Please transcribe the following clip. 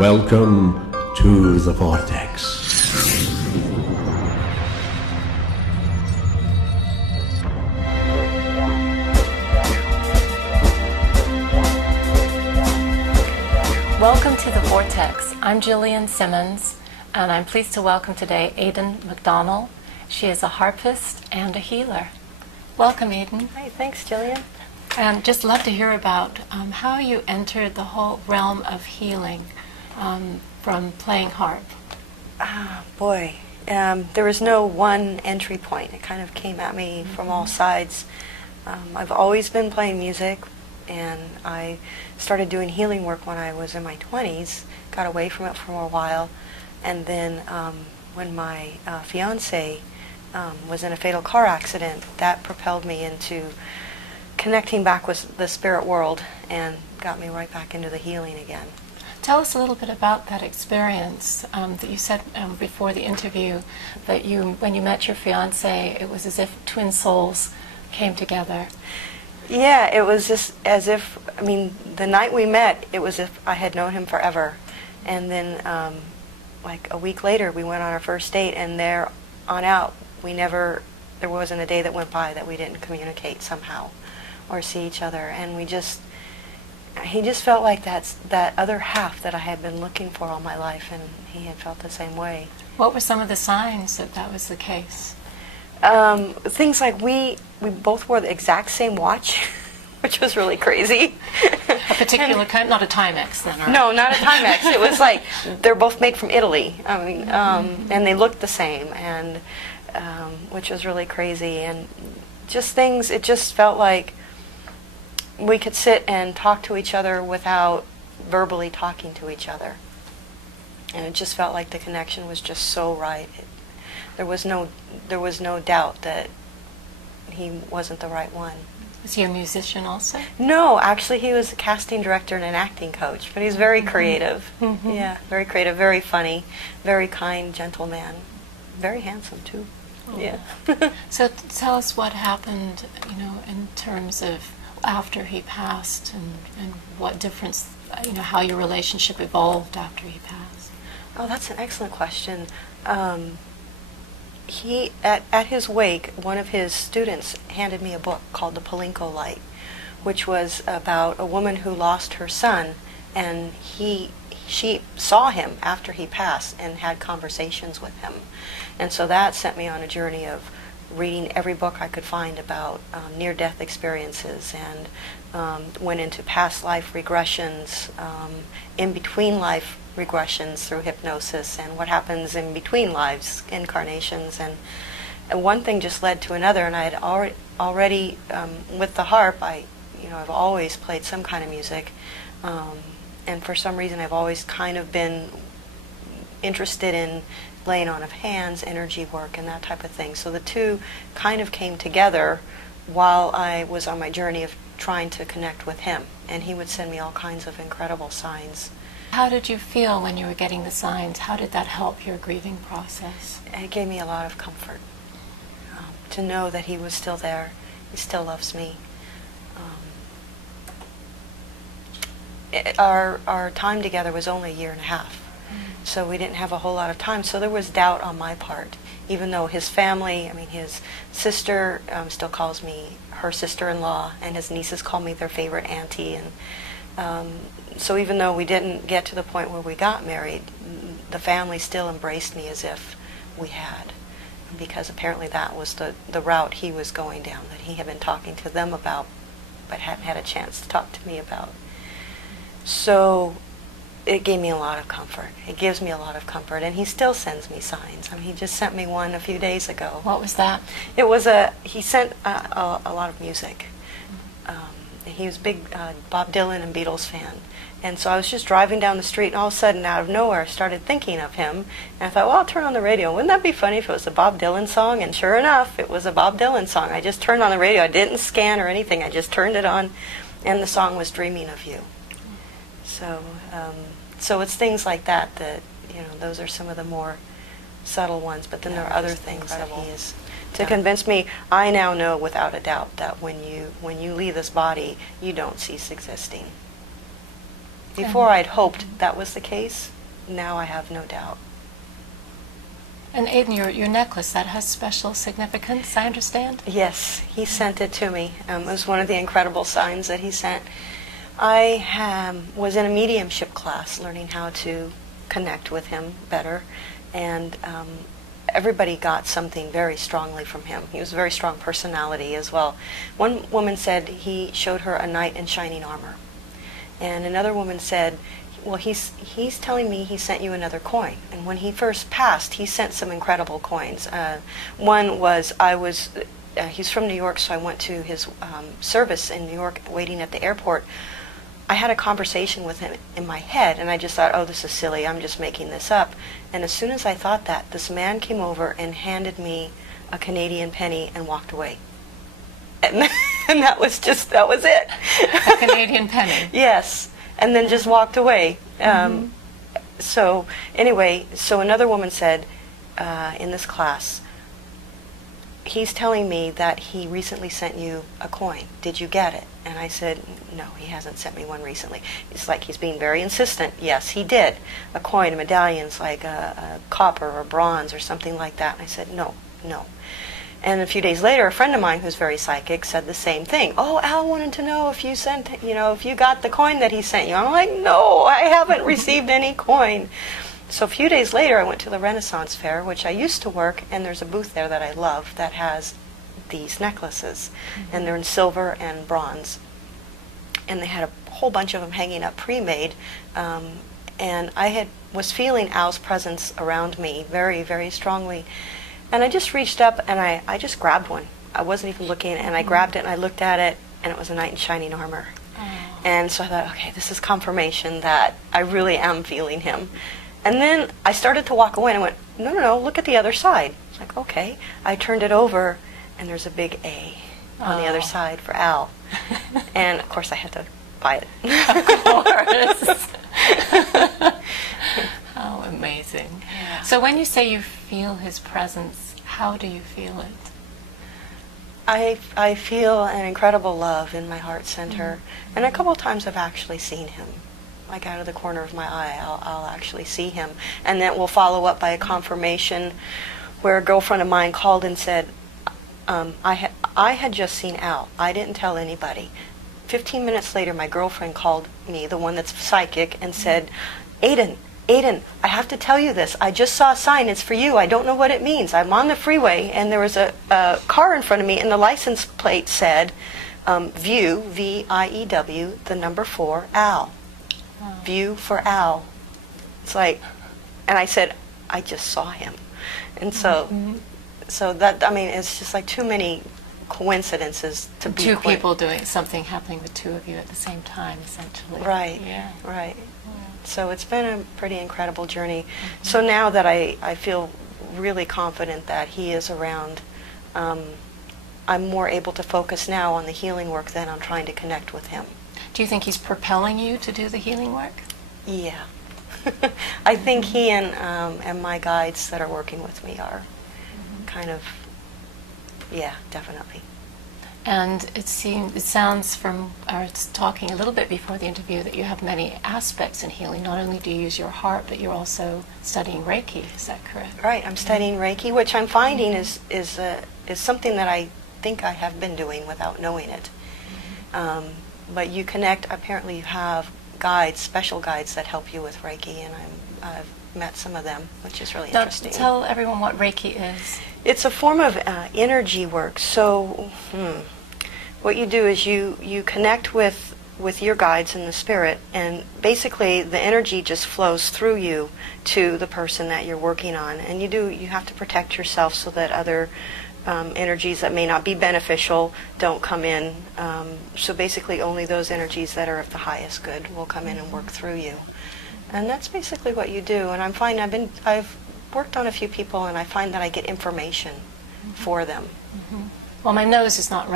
Welcome to the Vortex. Welcome to the Vortex. I'm Jillian Simmons, and I'm pleased to welcome today Aedan Macdonnell. She is a harpist and a healer. Welcome, Aedan. Hi, thanks, Jillian. And just love to hear about how you entered the whole realm of healing from playing harp. Boy, there was no one entry point. It kind of came at me from all sides. I've always been playing music, and I started doing healing work when I was in my 20s, got away from it for a while, and then when my fiance was in a fatal car accident, that propelled me into connecting back with the spirit world and got me right back into the healing again. Tell us a little bit about that experience that you said before the interview, that when you met your fiance, it was as if twin souls came together. Yeah, it was just as if, the night we met, it was as if I had known him forever. And then like a week later, we went on our first date, and there on out, there wasn't a day that went by that we didn't communicate somehow or see each other. And he just felt like that other half that I had been looking for all my life, and he had felt the same way. What were some of the signs that was the case? Things like we both wore the exact same watch, which was really crazy. A particular kind, not a Timex then, right? No, not a Timex. It was like they're both made from Italy. And they looked the same, and which was really crazy. And just things, it just felt like we could sit and talk to each other without verbally talking to each other. And it just felt like the connection was just so right. There was no doubt that he wasn't the right one. Was he a musician also? No, actually he was a casting director and an acting coach, but he's very creative. Yeah, very creative, very funny, very kind, gentle man. Very handsome too. Oh. Yeah. So tell us what happened, in terms of after he passed, and what difference, how your relationship evolved after he passed. Oh, that's an excellent question. He, at his wake, one of his students handed me a book called The Palinko Light, which was about a woman who lost her son, and she saw him after he passed and had conversations with him. And so that sent me on a journey of reading every book I could find about near-death experiences, and went into past life regressions, in-between life regressions through hypnosis, and what happens in between lives, incarnations, and one thing just led to another. And I had already with the harp, I've always played some kind of music, and for some reason I've always kind of been interested in laying on of hands, energy work, and that type of thing. So the two kind of came together while I was on my journey of trying to connect with him, and he would send me all kinds of incredible signs. How did you feel when you were getting the signs? How did that help your grieving process? It gave me a lot of comfort to know that he was still there. He still loves me. Our time together was only a year and a half. So we didn't have a whole lot of time. So there was doubt on my part, even though his family, his sister still calls me her sister-in-law, and his nieces call me their favorite auntie. And so even though we didn't get to the point where we got married, the family still embraced me as if we had, because apparently that was the route he was going down, that he had been talking to them about, but hadn't had a chance to talk to me about. So it gave me a lot of comfort. It gives me a lot of comfort, and he still sends me signs. He just sent me one a few days ago. What was that? It was he sent a lot of music. He was a big Bob Dylan and Beatles fan. And so I was just driving down the street, and all of a sudden, out of nowhere, I started thinking of him. And I thought, well, I'll turn on the radio. Wouldn't that be funny if it was a Bob Dylan song? And sure enough, it was a Bob Dylan song. I just turned on the radio. I didn't scan or anything. I just turned it on, and the song was Dreaming of You. So it's things like that those are some of the more subtle ones. But then there are other things that he is to convince me. I now know without a doubt that when you leave this body, you don't cease existing. Before I'd hoped that was the case. Now I have no doubt. And Aedan, your necklace, that has special significance, I understand? Yes, he sent it to me. It was one of the incredible signs that he sent. I was in a mediumship class learning how to connect with him better, and everybody got something very strongly from him. He was a very strong personality as well. One woman said he showed her a knight in shining armor. And another woman said, well, he's telling me he sent you another coin. And when he first passed, he sent some incredible coins. One was, he's from New York, so I went to his service in New York, waiting at the airport. I had a conversation with him in my head, and I just thought, oh, this is silly, I'm just making this up. And as soon as I thought that, this man came over and handed me a Canadian penny and walked away. And that was it. A Canadian penny? Yes. And then just walked away. So anyway, so another woman said in this class, he's telling me that he recently sent you a coin. Did you get it? And I said, no, he hasn't sent me one recently. It's like he's being very insistent. Yes, he did. A coin, a medallion's like a copper or bronze or something like that. And I said, no. And a few days later, a friend of mine who's very psychic said the same thing. Oh, Al wanted to know if you if you got the coin that he sent you. I'm like, no, I haven't received any coin. So a few days later, I went to the Renaissance Fair, which I used to work, and there's a booth there that I love that has these necklaces, and they're in silver and bronze. And they had a whole bunch of them hanging up pre-made, and I was feeling Al's presence around me very, very strongly. And I just reached up and I just grabbed one. I wasn't even looking, and I grabbed it and I looked at it, and it was a knight in shining armor. And so I thought, okay, this is confirmation that I really am feeling him. And then I started to walk away, and I went, no, look at the other side. It's like, okay. I turned it over, and there's a big A on the other side for Al. And of course I had to buy it. Of course. How amazing. Yeah. So when you say you feel his presence, how do you feel it? I feel an incredible love in my heart center. And a couple of times I've actually seen him. Like out of the corner of my eye, I'll actually see him. And then we'll follow up by a confirmation where a girlfriend of mine called and said, I had just seen Al. I didn't tell anybody. 15 minutes later, my girlfriend called me, the one that's psychic, and said, Aedan, I have to tell you this. I just saw a sign. It's for you. I don't know what it means. I'm on the freeway, and there was a car in front of me, and the license plate said, View, V-I-E-W, the number 4, Al. View for Al. It's like, and I said, I just saw him. And so, so that, I mean, it's just like too many coincidences to be two people doing something happening with two of you at the same time, essentially. Right. Yeah. Right. So it's been a pretty incredible journey. So now that I feel really confident that he is around, I'm more able to focus now on the healing work than on trying to connect with him. Do you think he's propelling you to do the healing work? Yeah. I think he and my guides that are working with me are kind of, yeah, definitely. And it sounds from our talking a little bit before the interview that you have many aspects in healing. Not only do you use your harp, but you're also studying Reiki. Is that correct? Right. I'm studying Reiki, which I'm finding is something that I think I have been doing without knowing it. But you connect. Apparently, you have guides, special guides that help you with Reiki, and I've met some of them, which is really interesting. Tell everyone what Reiki is. It's a form of energy work. So what you do is you connect with your guides in the spirit, and basically the energy just flows through you to the person that you're working on. And you have to protect yourself so that other energies that may not be beneficial don't come in. So basically only those energies that are of the highest good will come in and work through you. And that's basically what you do. And I'm finding I've worked on a few people, and I find that I get information for them. Well, my nose is not